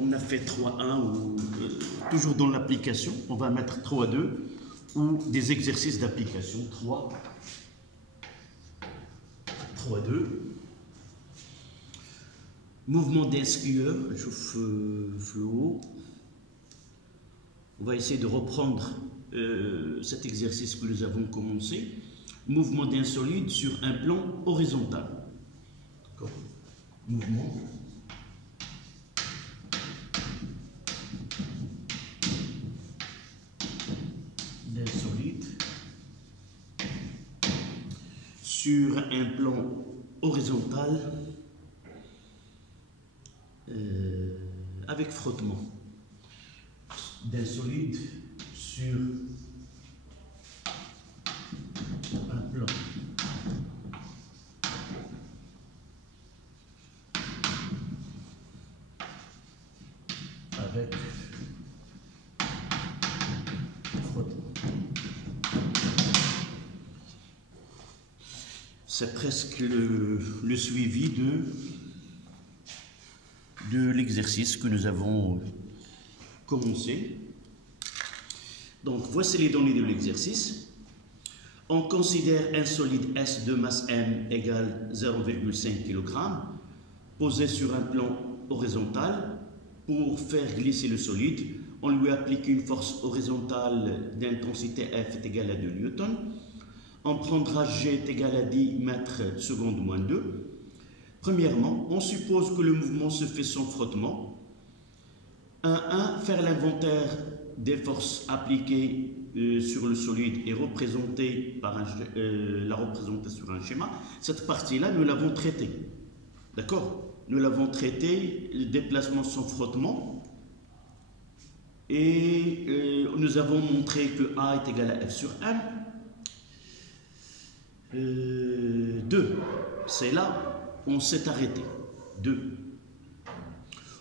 on a fait 3-1 ou toujours dans l'application, on va mettre 3-2 ou des exercices d'application 3-2. Mouvement d'SQE, chauffe fluo. On va essayer de reprendre cet exercice que nous avons commencé. Mouvement d'un solide sur un plan horizontal. Mouvement d'un solide sur un plan horizontal avec frottement d'un solide sur un plan avec frottement. C'est presque le suivi de l'exercice que nous avons commencé. Donc voici les données de l'exercice. On considère un solide S de masse M égale 0,5 kg posé sur un plan horizontal. Pour faire glisser le solide, on lui applique une force horizontale d'intensité F est égale à 2 newtons. On prendra G est égal à 10 mètres seconde moins 2. Premièrement, on suppose que le mouvement se fait sans frottement. 1. Faire l'inventaire des forces appliquées sur le solide et représentée par la représenter sur un schéma. Cette partie-là, nous l'avons traitée. D'accord? Nous l'avons traité, le déplacement sans frottement. Et nous avons montré que A est égal à F sur M. 2. C'est là, on s'est arrêté. 2.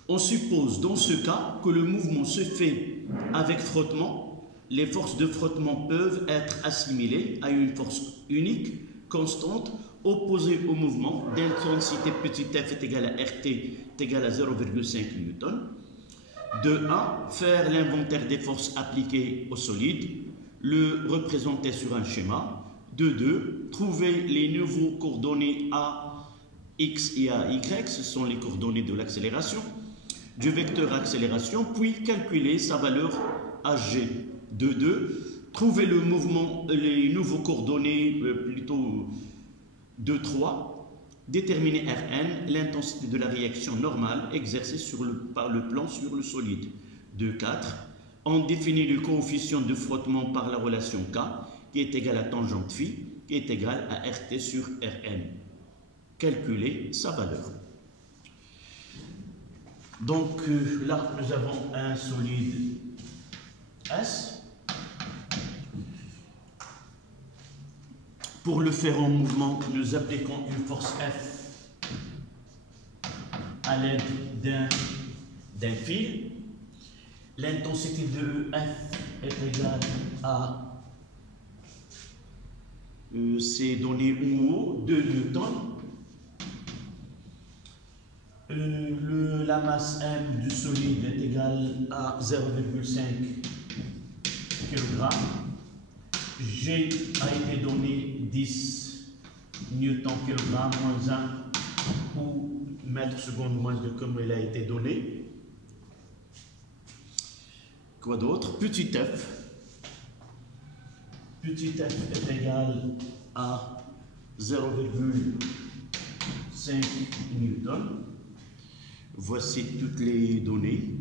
On suppose dans ce cas que le mouvement se fait avec frottement. Les forces de frottement peuvent être assimilées à une force unique, constante, opposée au mouvement d'intensité petit f est égal à RT est égal à 0,5 newton. 2.1. Faire l'inventaire des forces appliquées au solide, le représenter sur un schéma. 2.2. Trouver les nouveaux coordonnées A, X et AY, ce sont les coordonnées de l'accélération, du vecteur accélération, puis calculer sa valeur AG. 2.2. Trouver le mouvement, les nouveaux coordonnées, plutôt 2.3. Déterminer Rn, l'intensité de la réaction normale exercée par le plan sur le solide. 2.4. On définit le coefficient de frottement par la relation K, qui est égale à tangente phi, qui est égale à RT sur Rn. Calculer sa valeur. Donc là, nous avons un solide S. Pour le faire en mouvement, nous appliquons une force F à l'aide d'un fil. L'intensité de F est égale à, c'est donné en haut, 2 newtons. La masse M du solide est égale à 0,5 kg. G a été donné 10 newton kg moins 1 ou mètre seconde moins 2 comme il a été donné. Quoi d'autre? Petit f. Petit f est égal à 0,5 newton. Voici toutes les données.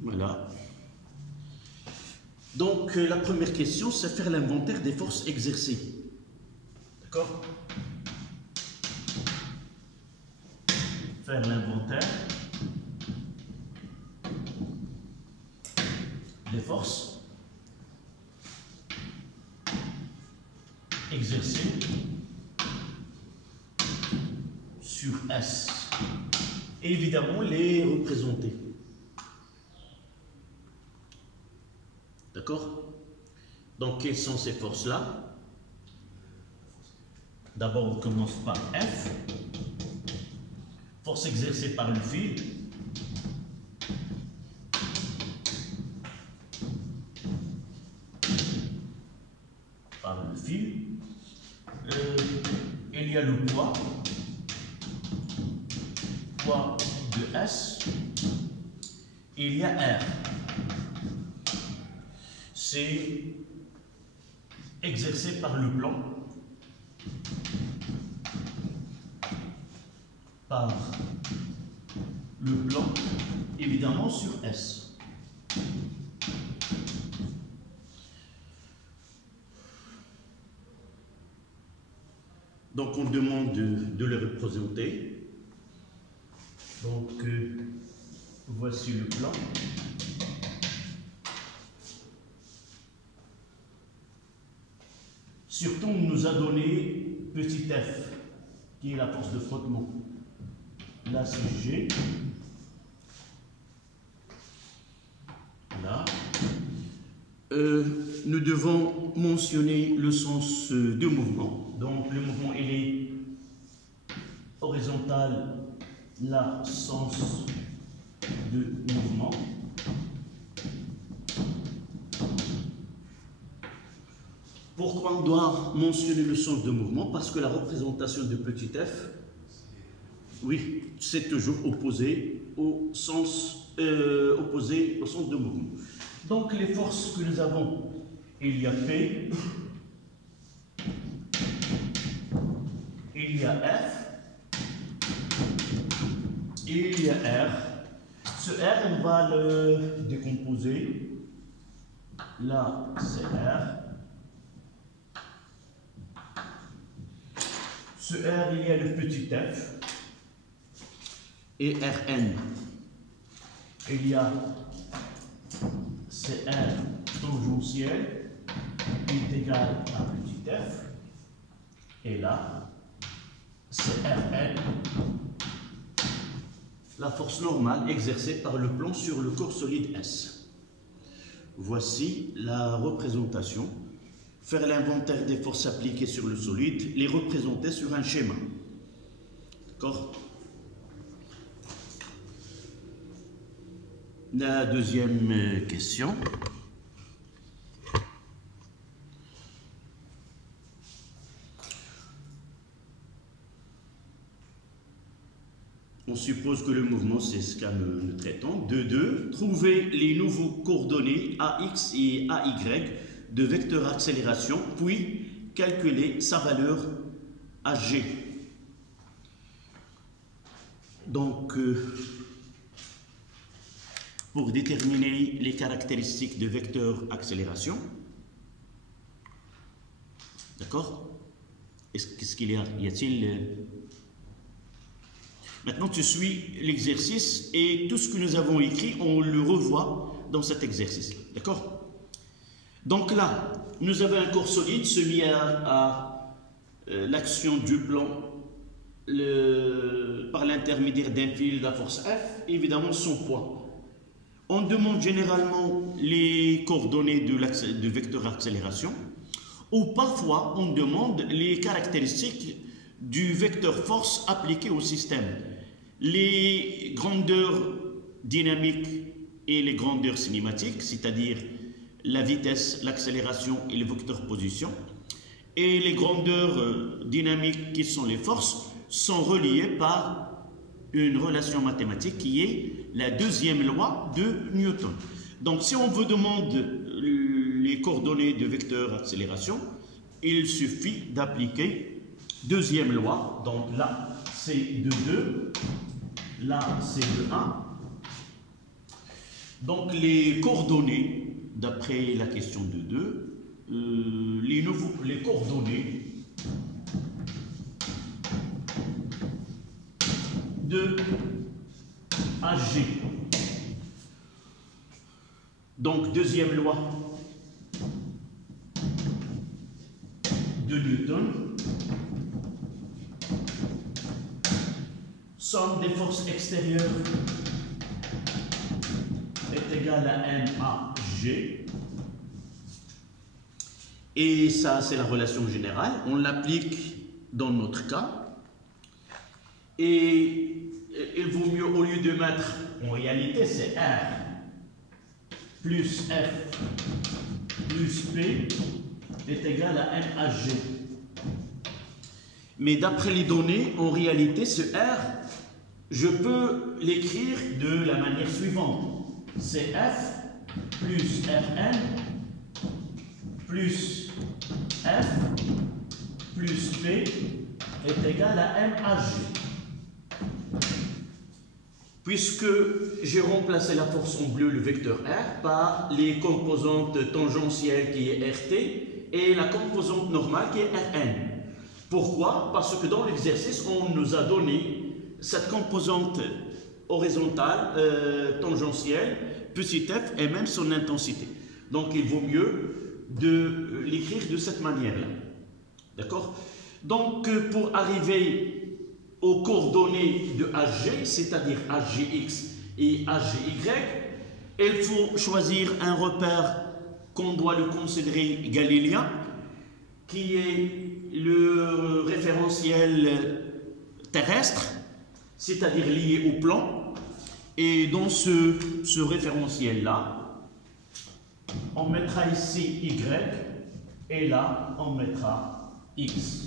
Voilà. Donc, la première question, c'est faire l'inventaire des forces exercées. D'accord? Faire l'inventaire des forces exercées sur S. Et évidemment, les représenter. D'accord? Donc, quelles sont ces forces-là? D'abord, on commence par F. force exercée par le fil il y a le poids de S, et il y a R. C'est exercé par le plan, évidemment sur S. Donc on demande de le représenter. Donc voici le plan. Surtout, on nous a donné petit f, qui est la force de frottement. Là, c'est G. Là. Nous devons mentionner le sens du mouvement. Donc, le mouvement, il est horizontal, là, sens de mouvement. Pourquoi on doit mentionner le sens de mouvement? Parce que la représentation de petit f, oui, c'est toujours opposé au sens de mouvement. Donc les forces que nous avons, il y a P, il y a F, et il y a R. Ce R, on va le décomposer. Là, c'est R. Ce R, il y a le petit f. Et Rn. Il y a CR tangentiel qui est égal à petit f. Et là, c'est Rn, la force normale exercée par le plan sur le corps solide S. Voici la représentation. Faire l'inventaire des forces appliquées sur le solide, les représenter sur un schéma. D'accord? La deuxième question. On suppose que le mouvement, c'est ce que nous traitons. 2. Trouver les nouveaux coordonnées AX et AY de vecteur accélération, puis calculer sa valeur AG. Donc, pour déterminer les caractéristiques de vecteur accélération, d'accord? Qu'est-ce qu'il y a? Y a-t-il... Maintenant, tu suis l'exercice et tout ce que nous avons écrit, on le revoit dans cet exercice. D'accord? Donc là, nous avons un corps solide soumis à l'action du plan par l'intermédiaire d'un fil de la force F, et évidemment son poids. On demande généralement les coordonnées de vecteur accélération, ou parfois on demande les caractéristiques du vecteur force appliqué au système. Les grandeurs dynamiques et les grandeurs cinématiques, c'est-à-dire la vitesse, l'accélération et le vecteur position, et les grandeurs dynamiques qui sont les forces, sont reliées par une relation mathématique qui est la deuxième loi de Newton. Donc si on vous demande les coordonnées de vecteur accélération, il suffit d'appliquer deuxième loi. Donc là c'est de 2, là c'est de 1. Donc les coordonnées, d'après la question de 2, les coordonnées de AG. Donc deuxième loi de Newton, somme des forces extérieures est égale à MAG. Et ça, c'est la relation générale. On l'applique dans notre cas. Et il vaut mieux, au lieu de mettre, en réalité c'est R plus F plus P est égal à MHG. Mais d'après les données, en réalité ce R, je peux l'écrire de la manière suivante. C'est F plus Rn plus F plus P est égal à MHG. Puisque j'ai remplacé la force en bleu, le vecteur R, par les composantes tangentielles qui est RT et la composante normale qui est Rn. Pourquoi? Parce que dans l'exercice, on nous a donné cette composante horizontale, tangentielle, petit f, et même son intensité. Donc il vaut mieux de l'écrire de cette manière-là. D'accord? Donc pour arriver aux coordonnées de HG, c'est-à-dire HGX et HGY, il faut choisir un repère qu'on doit le considérer galiléen, qui est le référentiel terrestre, c'est-à-dire lié au plan. Et dans ce référentiel-là, on mettra ici Y, et là, on mettra X.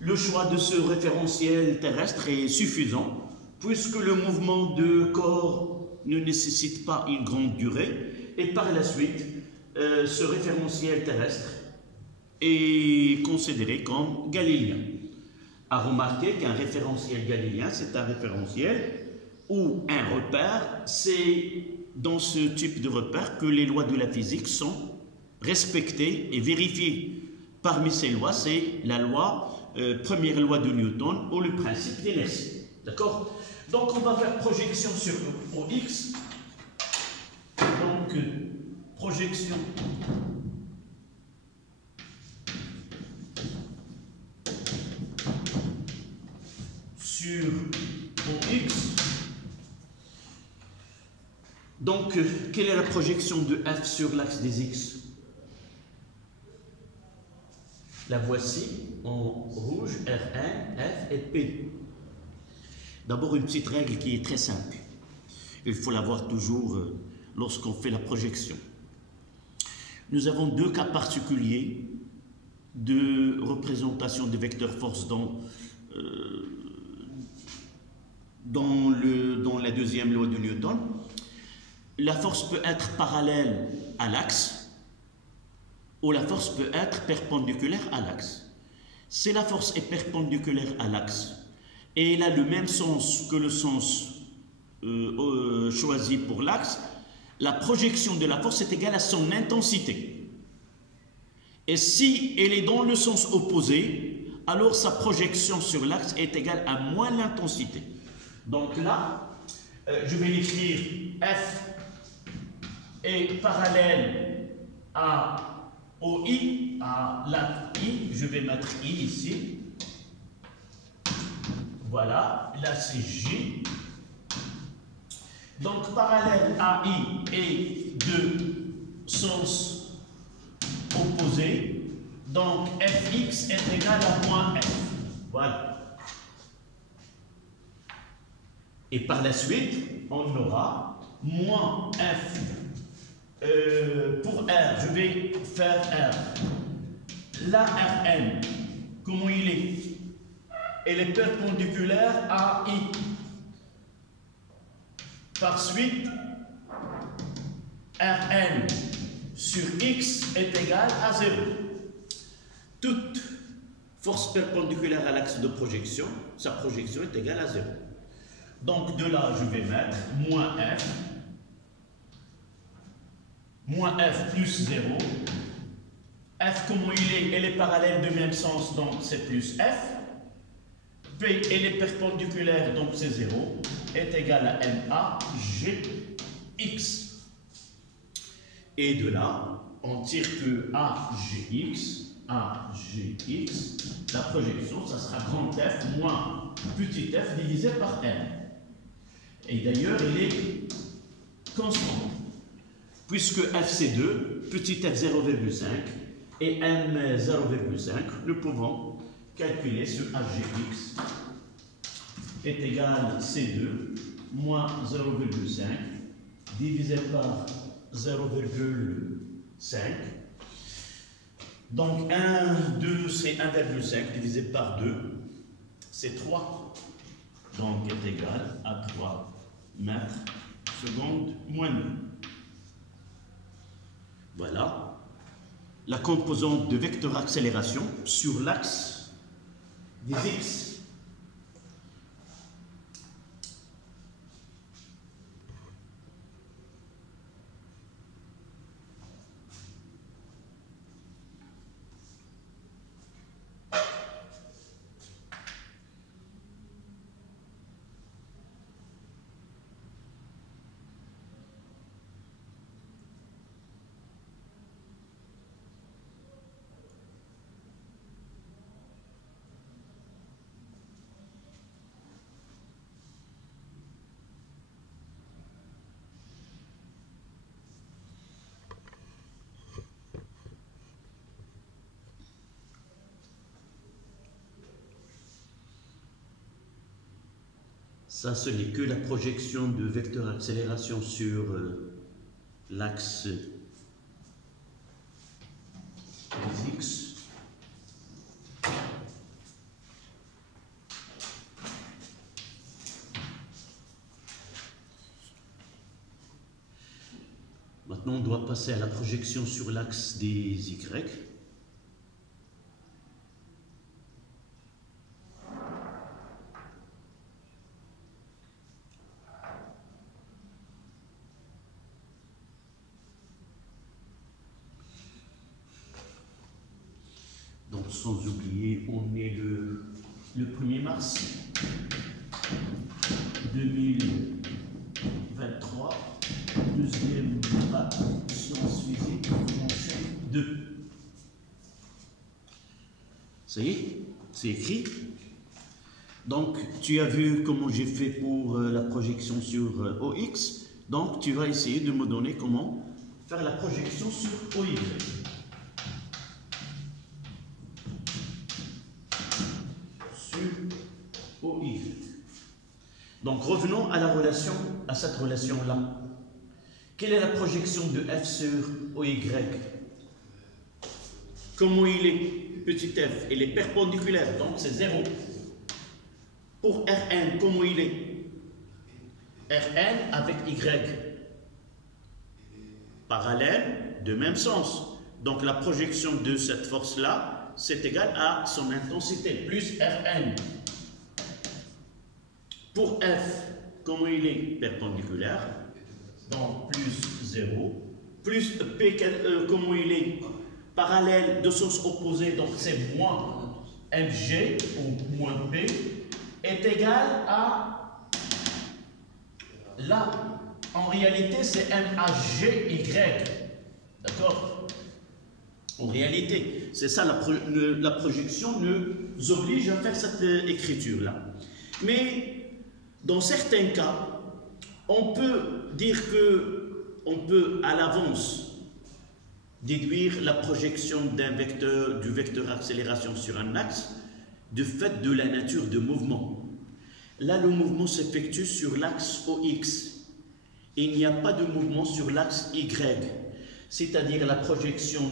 Le choix de ce référentiel terrestre est suffisant, puisque le mouvement de corps ne nécessite pas une grande durée, et par la suite, ce référentiel terrestre est considéré comme galiléen. À remarquer qu'un référentiel galiléen, c'est un référentiel où un repère, c'est dans ce type de repère que les lois de la physique sont respectées et vérifiées. Parmi ces lois, c'est la loi, première loi de Newton, ou le principe d'inertie. D'accord? Donc on va faire projection sur OX. Donc projection sur OX. Donc quelle est la projection de F sur l'axe des X? La voici en rouge, Rn, F et P. D'abord, une petite règle qui est très simple. Il faut l'avoir toujours lorsqu'on fait la projection. Nous avons deux cas particuliers de représentation des vecteurs force dans la deuxième loi de Newton. La force peut être parallèle à l'axe, ou la force peut être perpendiculaire à l'axe. Si la force est perpendiculaire à l'axe et elle a le même sens que le sens choisi pour l'axe, la projection de la force est égale à son intensité. Et si elle est dans le sens opposé, alors sa projection sur l'axe est égale à moins l'intensité. Donc là, je vais l'écrire F est parallèle au I, à l'axe I, je vais mettre I ici. Voilà, là c'est J. Donc parallèle à I et de sens opposé. Donc Fx est égal à moins F. Voilà. Et par la suite, on aura moins F. Pour R, je vais faire R. Là, Rn, comment il est? Elle est perpendiculaire à I. Par suite, Rn sur X est égal à 0. Toute force perpendiculaire à l'axe de projection, sa projection est égale à 0. Donc de là, je vais mettre moins F. Moins F plus 0. F, comment il est? Elle est parallèle de même sens, donc c'est plus F. P, elle est perpendiculaire, donc c'est 0, est égal à MA, G, X. Et de là, on tire que AGX, la projection, ça sera grand F moins petit f divisé par M. Et d'ailleurs, il est constant. Puisque f c'est 2, petit f 0,5 et m 0,5, nous pouvons calculer ce HGX est égal à C2 moins 0,5 divisé par 0,5. Donc 1, 2, c'est 1,5 divisé par 2, c'est 3. Donc est égal à 3 mètres secondes moins 2. Voilà la composante de vecteur accélération sur l'axe des x. Ça, ce n'est que la projection de vecteur accélération sur l'axe des x. Maintenant, on doit passer à la projection sur l'axe des y. Donc, sans oublier, on est le 1er mars 2023, deuxième bac, sciences physiques, français 2. Ça y est, c'est écrit. Donc, tu as vu comment j'ai fait pour la projection sur OX. Donc, tu vas essayer de me donner comment faire la projection sur OY. OY. Donc revenons à la relation, à cette relation-là. Quelle est la projection de f sur OY? Comment il est? Petit f, il est perpendiculaire, donc c'est 0. Pour Rn, comment il est? Rn avec Y. Parallèle, de même sens. Donc la projection de cette force-là, c'est égal à son intensité, plus Rn. Pour F, comment il est perpendiculaire, donc plus 0, plus P, comment il est parallèle de sens opposé, donc c'est moins Mg ou moins P, est égal à, là, en réalité c'est MAGY, d'accord? En réalité, c'est ça, la projection nous oblige à faire cette écriture-là. Mais dans certains cas, on peut dire qu'on peut à l'avance déduire la projection du vecteur accélération sur un axe du fait de la nature de mouvement. Là, le mouvement s'effectue sur l'axe OX. Il n'y a pas de mouvement sur l'axe Y. C'est-à-dire la projection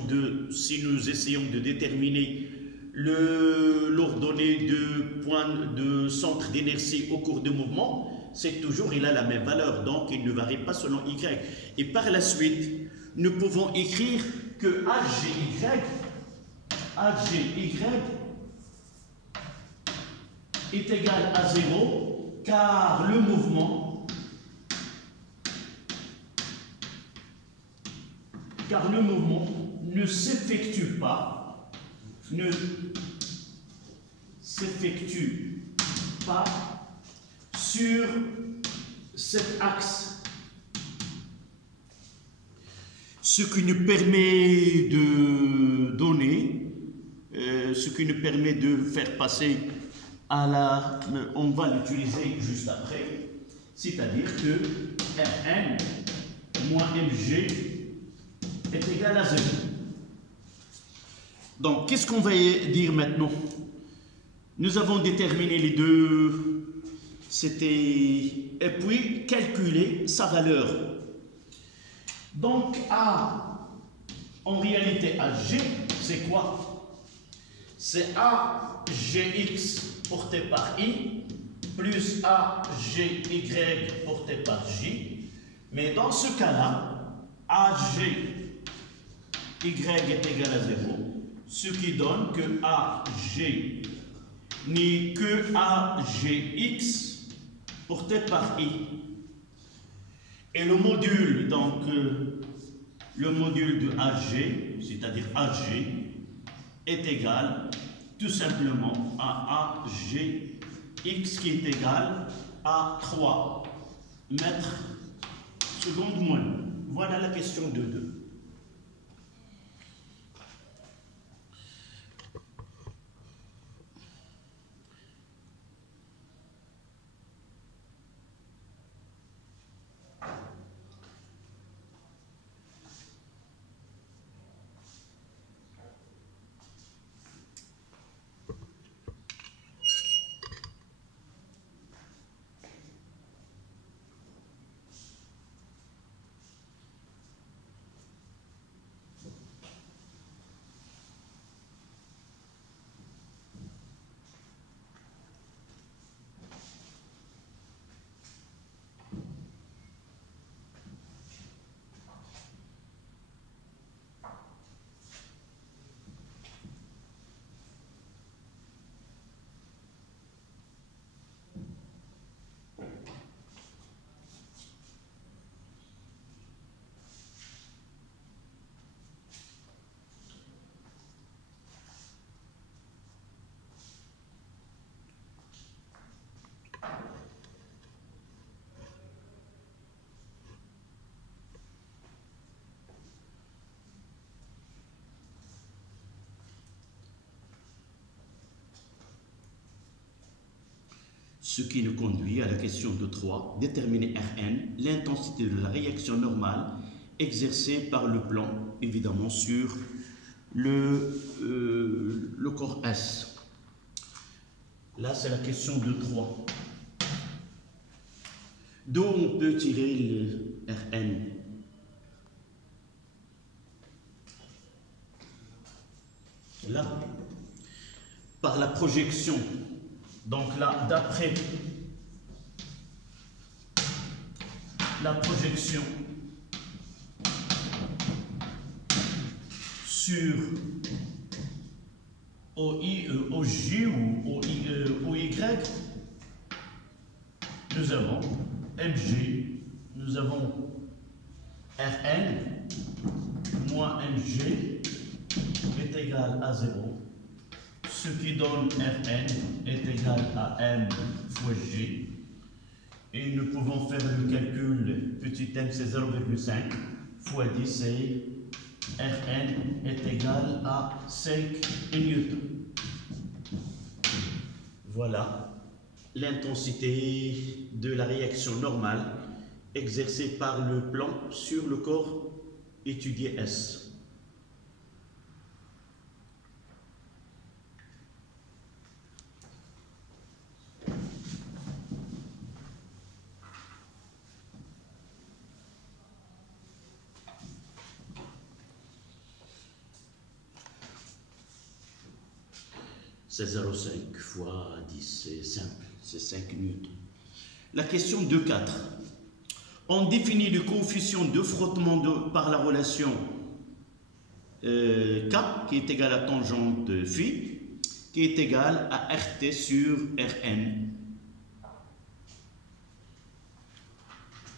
si nous essayons de déterminer l'ordonnée de point de centre d'inertie au cours du mouvement, c'est toujours, il a la même valeur, donc il ne varie pas selon Y. Et par la suite, nous pouvons écrire que AGY est égal à 0, car le mouvement ne s'effectue pas sur cet axe, ce qui nous permet de donner, ce qui nous permet de faire passer à la, on va l'utiliser juste après, c'est-à-dire que Rn moins Mg est égal à 0. Donc, qu'est-ce qu'on va dire maintenant? Nous avons déterminé les deux Et puis calculer sa valeur. Donc A, en réalité AG, c'est quoi? C'est AGX porté par I plus AGY porté par J. Mais dans ce cas-là, AGY est égal à 0, ce qui donne que AG n'est que AGX porté par I. Et le module, donc le module de AG, c'est-à-dire AG, est égal tout simplement à AGX qui est égal à 3 mètres secondes moins. Voilà la question de 2. Ce qui nous conduit à la question de 3, déterminer Rn, l'intensité de la réaction normale exercée par le plan, évidemment, sur le corps S. Là, c'est la question de 3. D'où on peut tirer le Rn? Là, par la projection. Donc là, d'après la projection sur OJ ou OY, nous avons MG, nous avons Rn moins MG est égal à 0. Ce qui donne Rn est égal à M fois G. Et nous pouvons faire le calcul, petit m c'est 0,5 fois 10 et Rn est égal à 5 newtons. Voilà l'intensité de la réaction normale exercée par le plan sur le corps étudié S. C'est 0,5 fois 10, c'est simple, c'est 5 newtons. La question 2,4. On définit le coefficient de frottement par la relation K, qui est égale à tangente phi, qui est égale à RT sur Rn.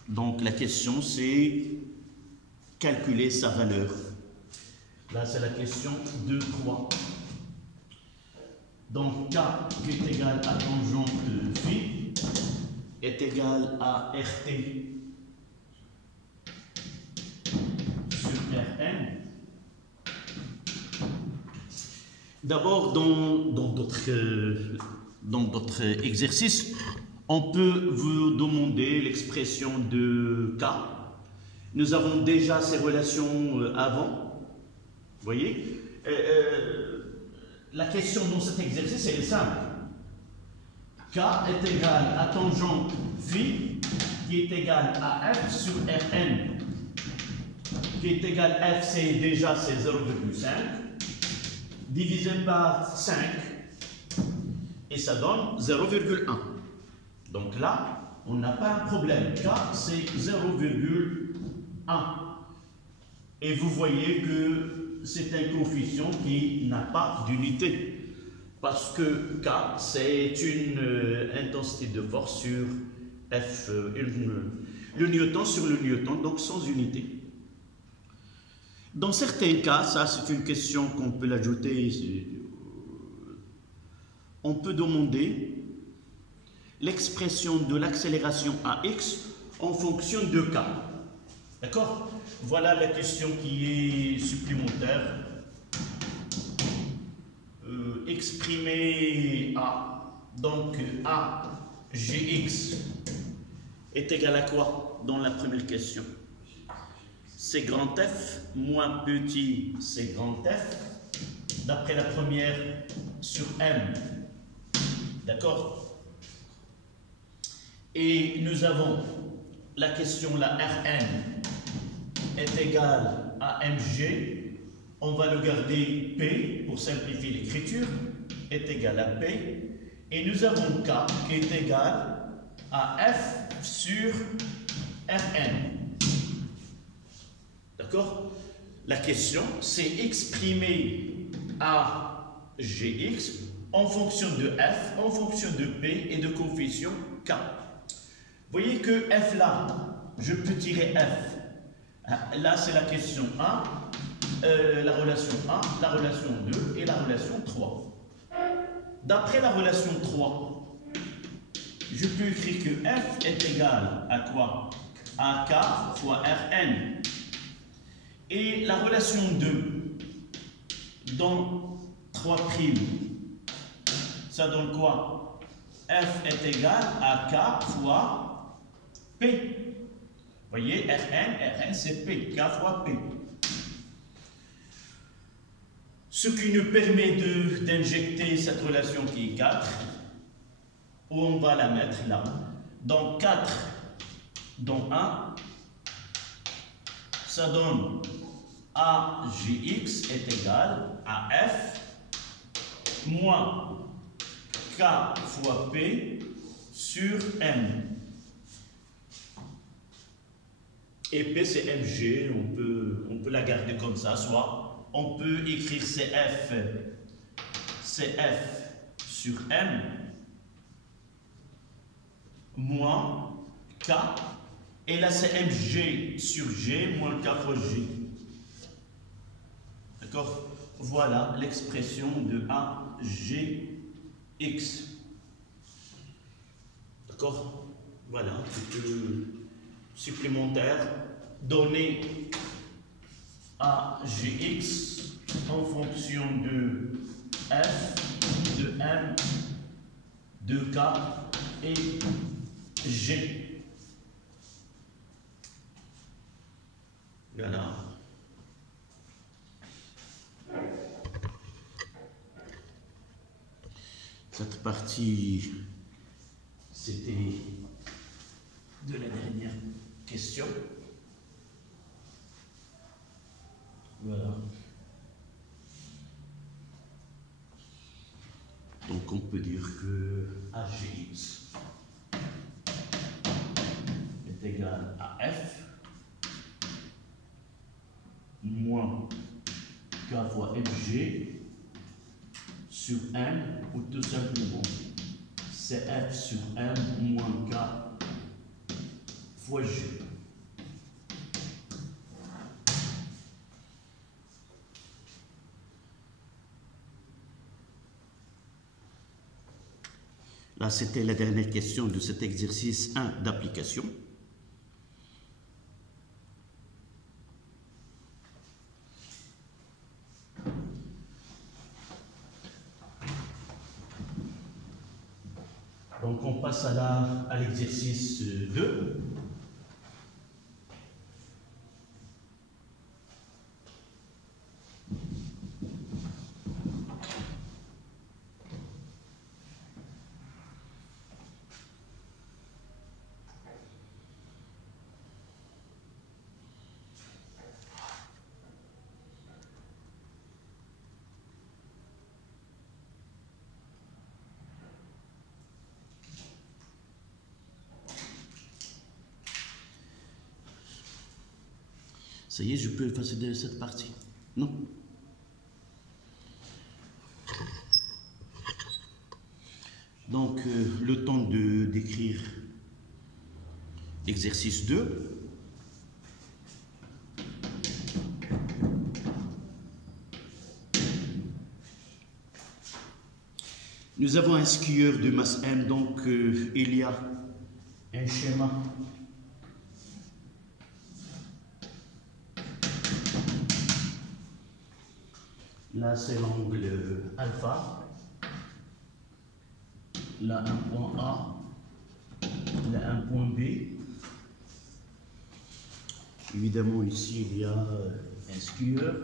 Donc la question, c'est calculer sa valeur. Là, c'est la question 2,3. Donc K qui est égal à tangente phi est égal à RT sur Rn. D'abord, dans d'autres exercices, on peut vous demander l'expression de K. Nous avons déjà ces relations avant. Vous voyez, la question dans cet exercice, elle est simple. K est égal à tangente phi qui est égal à F sur Rn qui est égal à F, c'est déjà 0,5 divisé par 5 et ça donne 0,1. Donc là, on n'a pas un problème. K, c'est 0,1. Et vous voyez que c'est un coefficient qui n'a pas d'unité. Parce que K, c'est une intensité de force sur F, le newton sur le newton, donc sans unité. Dans certains cas, ça c'est une question qu'on peut l'ajouter, on peut demander l'expression de l'accélération à x en fonction de K. D'accord? Voilà la question qui est supplémentaire. Exprimer A, donc A, Gx est égal à quoi dans la première question? C'est grand F moins petit c'est grand F d'après la première sur M. D'accord? Et nous avons la question, la Rn est égale à Mg. On va le garder P pour simplifier l'écriture, est égal à P. Et nous avons K qui est égal à F sur Rn. D'accord? La question, c'est exprimer A, Gx en fonction de F, en fonction de P et de coefficient K. Vous voyez que F là, je peux tirer F. Là, c'est la question 1. La relation 1, la relation 2 et la relation 3. D'après la relation 3, je peux écrire que F est égal à quoi? À K fois Rn. Et la relation 2, dans 3', ça donne quoi? F est égal à K fois P. Vous voyez, Rn c'est P, K fois P. Ce qui nous permet d'injecter cette relation qui est 4, où on va la mettre là. Donc 4 dans 1, ça donne AGX est égal à F moins K fois P sur M. Et P c'est Mg, on peut la garder comme ça, soit on peut écrire CF sur M moins K, et là c'est Mg sur G moins K fois G. D'accord? Voilà l'expression de AGX. D'accord? Voilà, un petit peu supplémentaire. Donner AGX en fonction de F, de M, de K et G. Voilà. Cette partie, c'était de la dernière question. Voilà. Donc on peut dire que AGX est égal à F moins K fois Mg sur M, ou tout simplement c'est F sur M moins K fois G. Là, c'était la dernière question de cet exercice 1 d'application. Donc, on passe à l'exercice 2. Ça y est, je peux effacer cette partie. Non. Donc, le temps d'écrire l'exercice 2. Nous avons un skieur de masse M, donc il y a un schéma là c'est l'angle alpha, là un point A, là un point B. Évidemment ici il y a un skieur.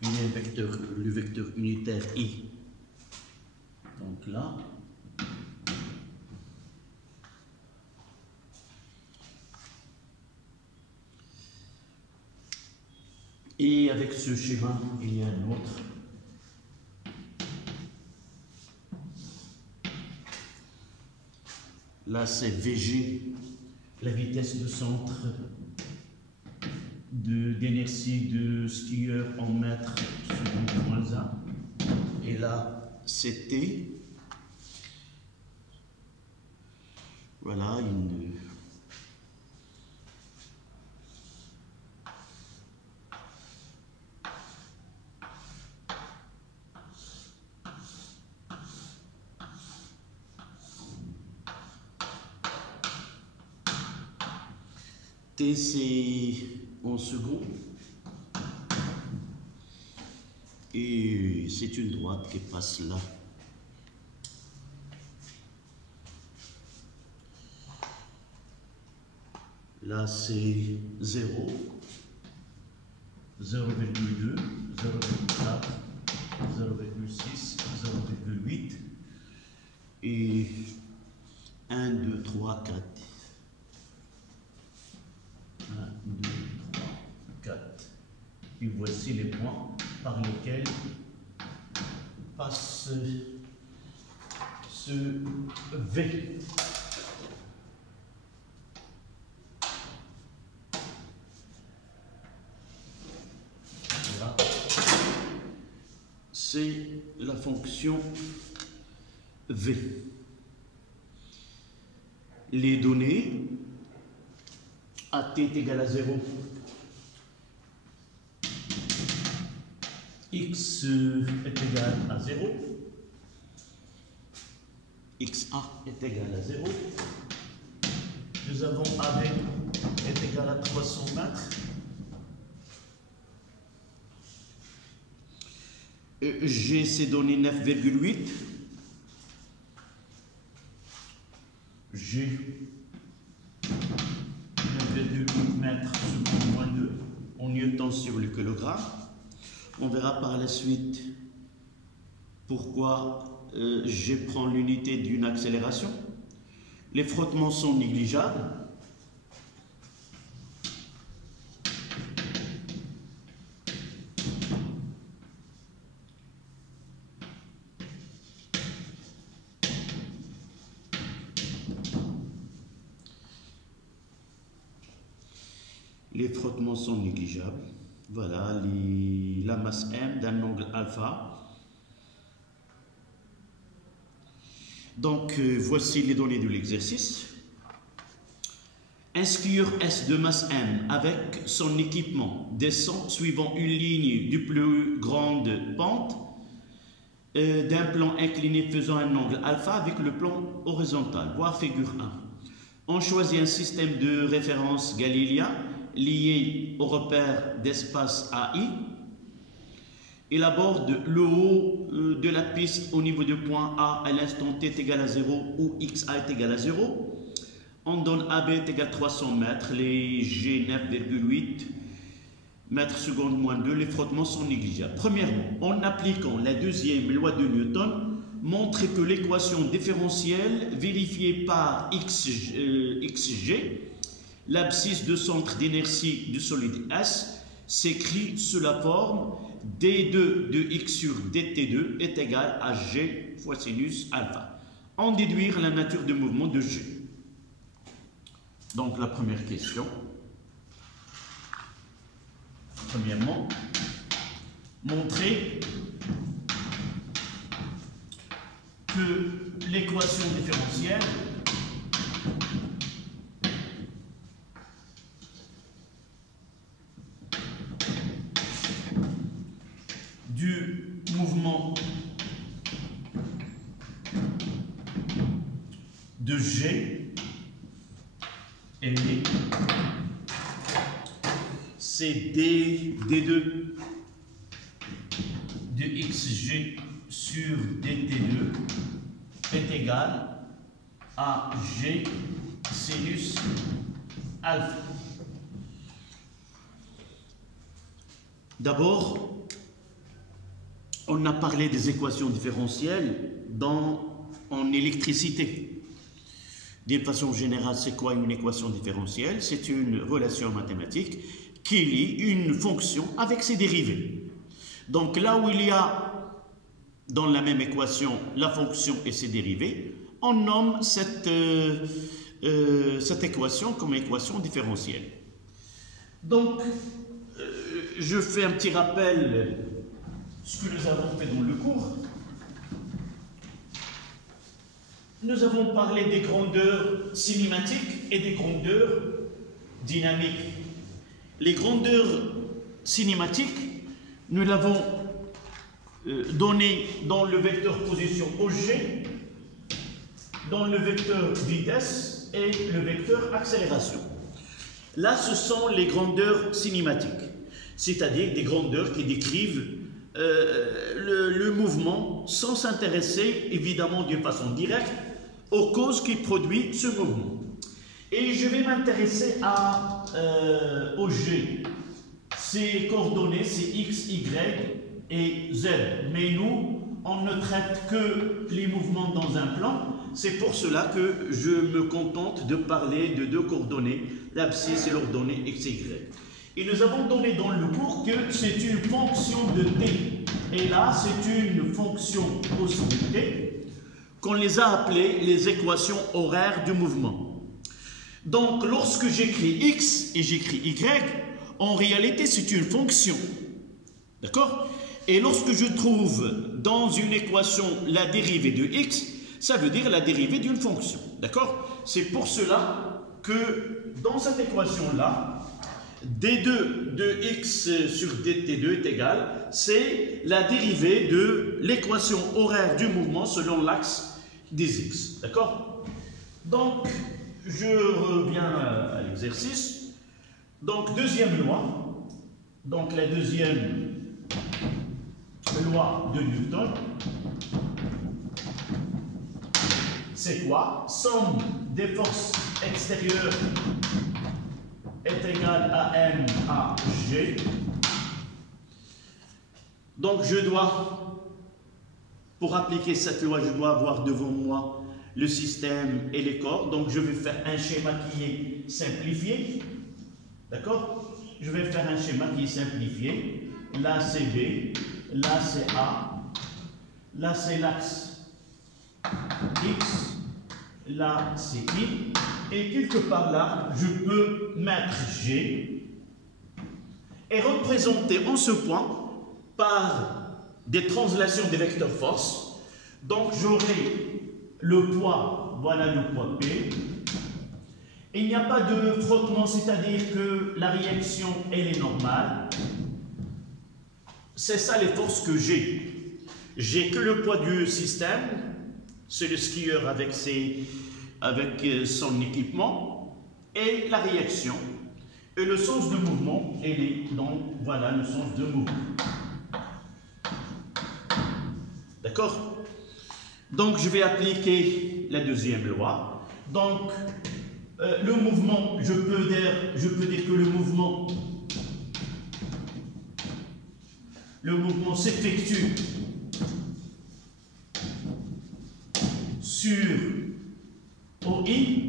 Il y a un vecteur, le vecteur unitaire I. Donc là. Et avec ce schéma, il y a un autre. Là, c'est VG, la vitesse de centre d'inertie de skieur en mètres secondes moins 1. Et là, c'est T. Voilà, une... T, c'est en secondes. Et c'est une droite qui passe là. Là, c'est 0, 0,2, 0,4, 0,6, 0,8 et 1, 2, 3, 4. 1, 2, 3, 4. Et voici les points par lesquels passe ce V. Voilà. C'est la fonction V. Les données à t est égal à 0, x est égal à 0, xa est égal à 0, nous avons AB est égal à 300 mètres, G c'est donné 9,8, G 9,8 mètres secondes moins 2 en newton sur le kilogramme. On verra par la suite pourquoi je prends l'unité d'une accélération. Les frottements sont négligeables. Les frottements sont négligeables. Voilà la masse M d'un angle alpha. Donc, voici les données de l'exercice. Un skieur S de masse M avec son équipement descend suivant une ligne du plus grande pente d'un plan incliné faisant un angle alpha avec le plan horizontal, voire figure 1. On choisit un système de référence galiléen lié au repère d'espace AI. Il aborde le haut de la piste au niveau du point A à l'instant t est égal à 0 où xa est égal à 0. On donne AB est égal à 300 mètres, les G 9,8 mètres secondes moins 2, les frottements sont négligeables. Premièrement, en appliquant la deuxième loi de Newton, montre que l'équation différentielle vérifiée par xg, l'abscisse de centre d'inertie du solide S, s'écrit sous la forme d2 de x sur dt2 est égal à g fois sinus alpha. En déduire la nature du mouvement de g. Donc la première question. Premièrement, montrer que l'équation différentielle du mouvement de G c'est d2 de xg sur dt2 est égal à g sinus alpha. D'abord, on a parlé des équations différentielles en électricité. D'une façon générale, c'est quoi une équation différentielle? C'est une relation mathématique qui lie une fonction avec ses dérivés. Donc là où il y a dans la même équation la fonction et ses dérivés, on nomme cette équation comme équation différentielle. Donc, je fais un petit rappel ce que nous avons fait dans le cours. Nous avons parlé des grandeurs cinématiques et des grandeurs dynamiques. Les grandeurs cinématiques, nous l'avons donné dans le vecteur position OG, dans le vecteur vitesse et le vecteur accélération. Là, ce sont les grandeurs cinématiques, c'est-à-dire des grandeurs qui décrivent le mouvement sans s'intéresser évidemment d'une façon directe aux causes qui produisent ce mouvement. Et je vais m'intéresser au G. Ces coordonnées, c'est X, Y et Z. Mais nous, on ne traite que les mouvements dans un plan. C'est pour cela que je me contente de parler de deux coordonnées, l'abscisse et l'ordonnée X, Y. Et nous avons donné dans le cours que c'est une fonction de t. Et là, c'est une fonction aussi de t qu'on les a appelées les équations horaires du mouvement. Donc, lorsque j'écris x et j'écris y, en réalité, c'est une fonction. D'accord? Et lorsque je trouve dans une équation la dérivée de x, ça veut dire la dérivée d'une fonction. D'accord? C'est pour cela que dans cette équation-là, d2 de x sur dt2 est égal, c'est la dérivée de l'équation horaire du mouvement selon l'axe des x. D'accord? Donc, je reviens à l'exercice. Donc, deuxième loi. Donc, la deuxième loi de Newton. C'est quoi? Somme des forces extérieures est égale à M à G. Donc je dois, pour appliquer cette loi, je dois avoir devant moi le système et les corps. Donc je vais faire un schéma qui est simplifié. D'accord? Je vais faire un schéma qui est simplifié. Là c'est B, là c'est A, là c'est l'axe X, là c'est Y. Et quelque part là, je peux mettre G et représenter en ce point par des translations des vecteurs force. Donc j'aurai le poids, voilà le poids P. Il n'y a pas de frottement, c'est-à-dire que la réaction, elle est normale. C'est ça les forces que j'ai. J'ai que le poids du système, c'est le skieur avec son équipement, et la réaction. Et le sens de mouvement, elle est donc, voilà le sens de mouvement. D'accord? Donc, je vais appliquer la deuxième loi. Donc, Le mouvement, je peux dire que le mouvement s'effectue sur OI.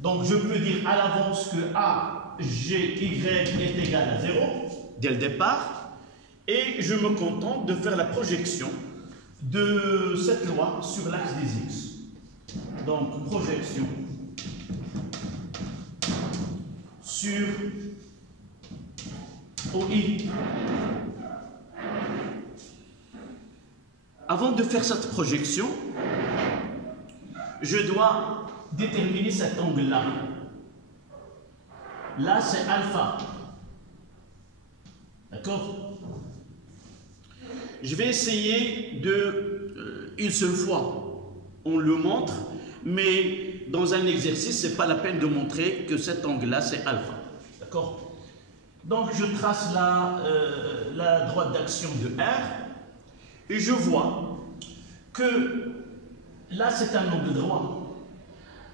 Donc je peux dire à l'avance que AGY est égal à 0 dès le départ. Et je me contente de faire la projection de cette loi sur l'axe des X. Donc projection sur OI. Avant de faire cette projection, je dois déterminer cet angle-là. Là, c'est alpha. D'accord? Je vais essayer une seule fois, on le montre, mais dans un exercice, ce n'est pas la peine de montrer que cet angle-là, c'est alpha. D'accord? Donc, je trace la droite d'action de R et je vois que là, c'est un angle droit.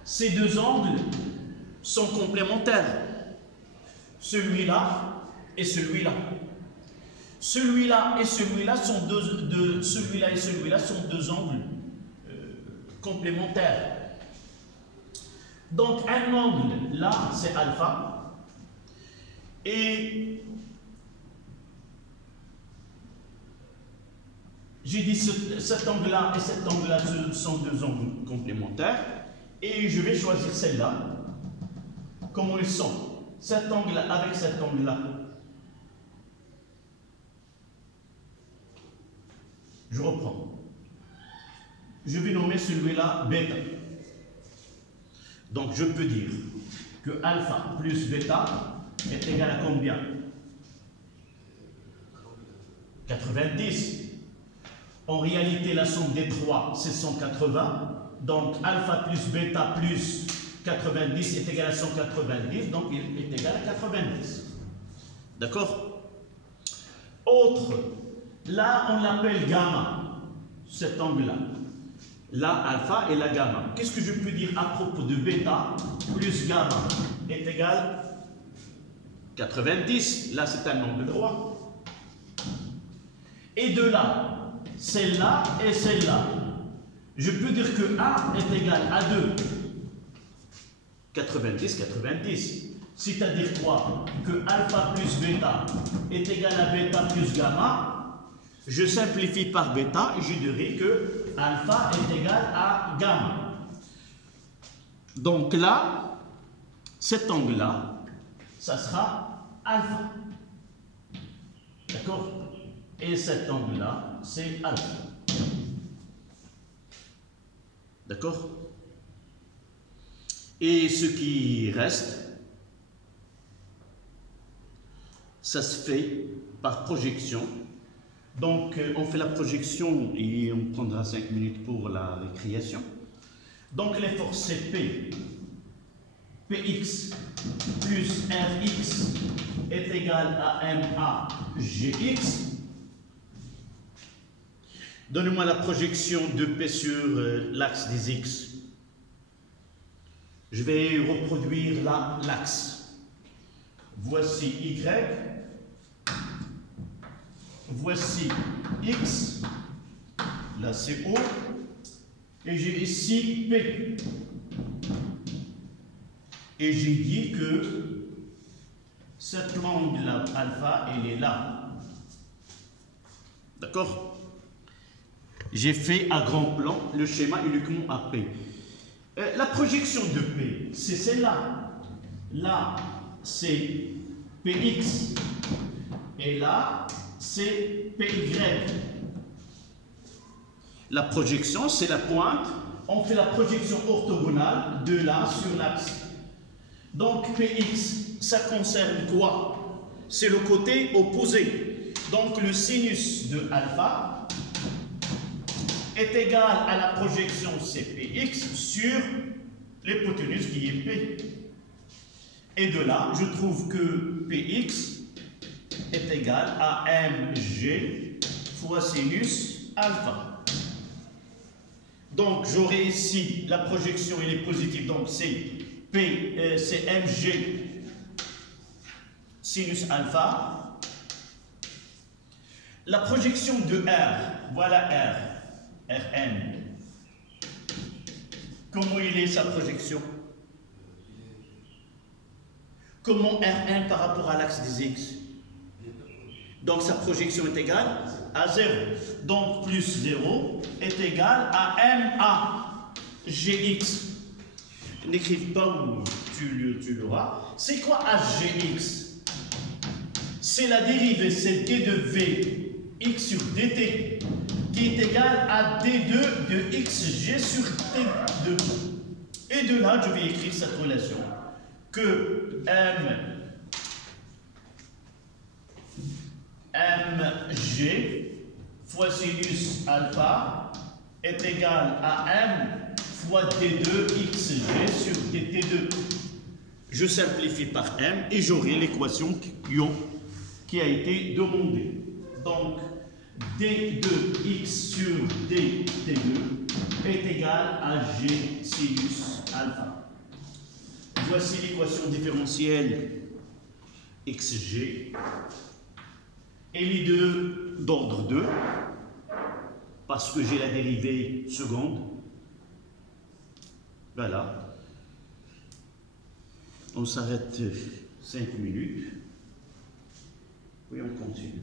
Ces deux angles sont complémentaires. Celui-là et celui-là. Celui-là et celui-là sont deux angles complémentaires. Donc un angle là c'est alpha et j'ai dit cet angle là et cet angle là sont deux angles complémentaires et je vais choisir celle-là. Comment ils sont? Cet angle là avec cet angle là. Je reprends. Je vais nommer celui-là bêta. Donc je peux dire que alpha plus bêta est égal à combien? 90. En réalité, la somme des trois, c'est 180. Donc alpha plus bêta plus 90 est égal à 190. Donc il est égal à 90. D'accord? Autre. Là, on l'appelle gamma, cet angle-là. Là, alpha et la gamma. Qu'est-ce que je peux dire à propos de bêta plus gamma est égal à 90. Là, c'est un angle droit. Et de là, celle-là et celle-là. Je peux dire que A est égal à 2. 90, 90. C'est-à-dire quoi? Que alpha plus bêta est égal à bêta plus gamma. Je simplifie par bêta et je dirais que alpha est égal à gamma. Donc là, cet angle-là, ça sera alpha. D'accord? Et cet angle-là, c'est alpha. D'accord? Et ce qui reste, ça se fait par projection. Donc, on fait la projection et on prendra 5 minutes pour la récréation. Donc, les forces, c'est P. Px plus Rx est égal à MA Gx. Donnez-moi la projection de P sur l'axe des X. Je vais reproduire l'axe. Voici Y. Voici X, là c'est O, et j'ai ici P. Et j'ai dit que cette langue là, alpha, elle est là. D'accord? J'ai fait à grand plan le schéma uniquement à P. La projection de P, c'est celle-là. Là, c'est Px, et là, c'est PY. La projection, c'est la pointe. On fait la projection orthogonale de là sur l'axe. Donc Px, ça concerne quoi? C'est le côté opposé. Donc le sinus de alpha est égal à la projection CPx sur l'hypoténuse qui est P. Et de là, je trouve que Px est égal à mg fois sinus alpha. Donc j'aurai ici la projection, elle est positive, donc c'est c'est mg sinus alpha. La projection de R, voilà Rn. Comment il est sa projection? Comment Rn par rapport à l'axe des X? Donc sa projection est égale à 0. Donc plus 0 est égal à MA Gx. N'écrive pas où tu l'auras. C'est quoi HGX? C'est la dérivée, c'est d de V x sur dt qui est égal à d2 de xg sur t2. Et de là, je vais écrire cette relation que mg fois sinus alpha est égal à m fois d2 xg sur dt2. Je simplifie par m et j'aurai l'équation qui a été demandée. Donc, d2x sur dt2 est égal à g sinus alpha. Voici l'équation différentielle xg. Elle est d'ordre 2, parce que j'ai la dérivée seconde. Voilà. On s'arrête 5 minutes. Oui, on continue.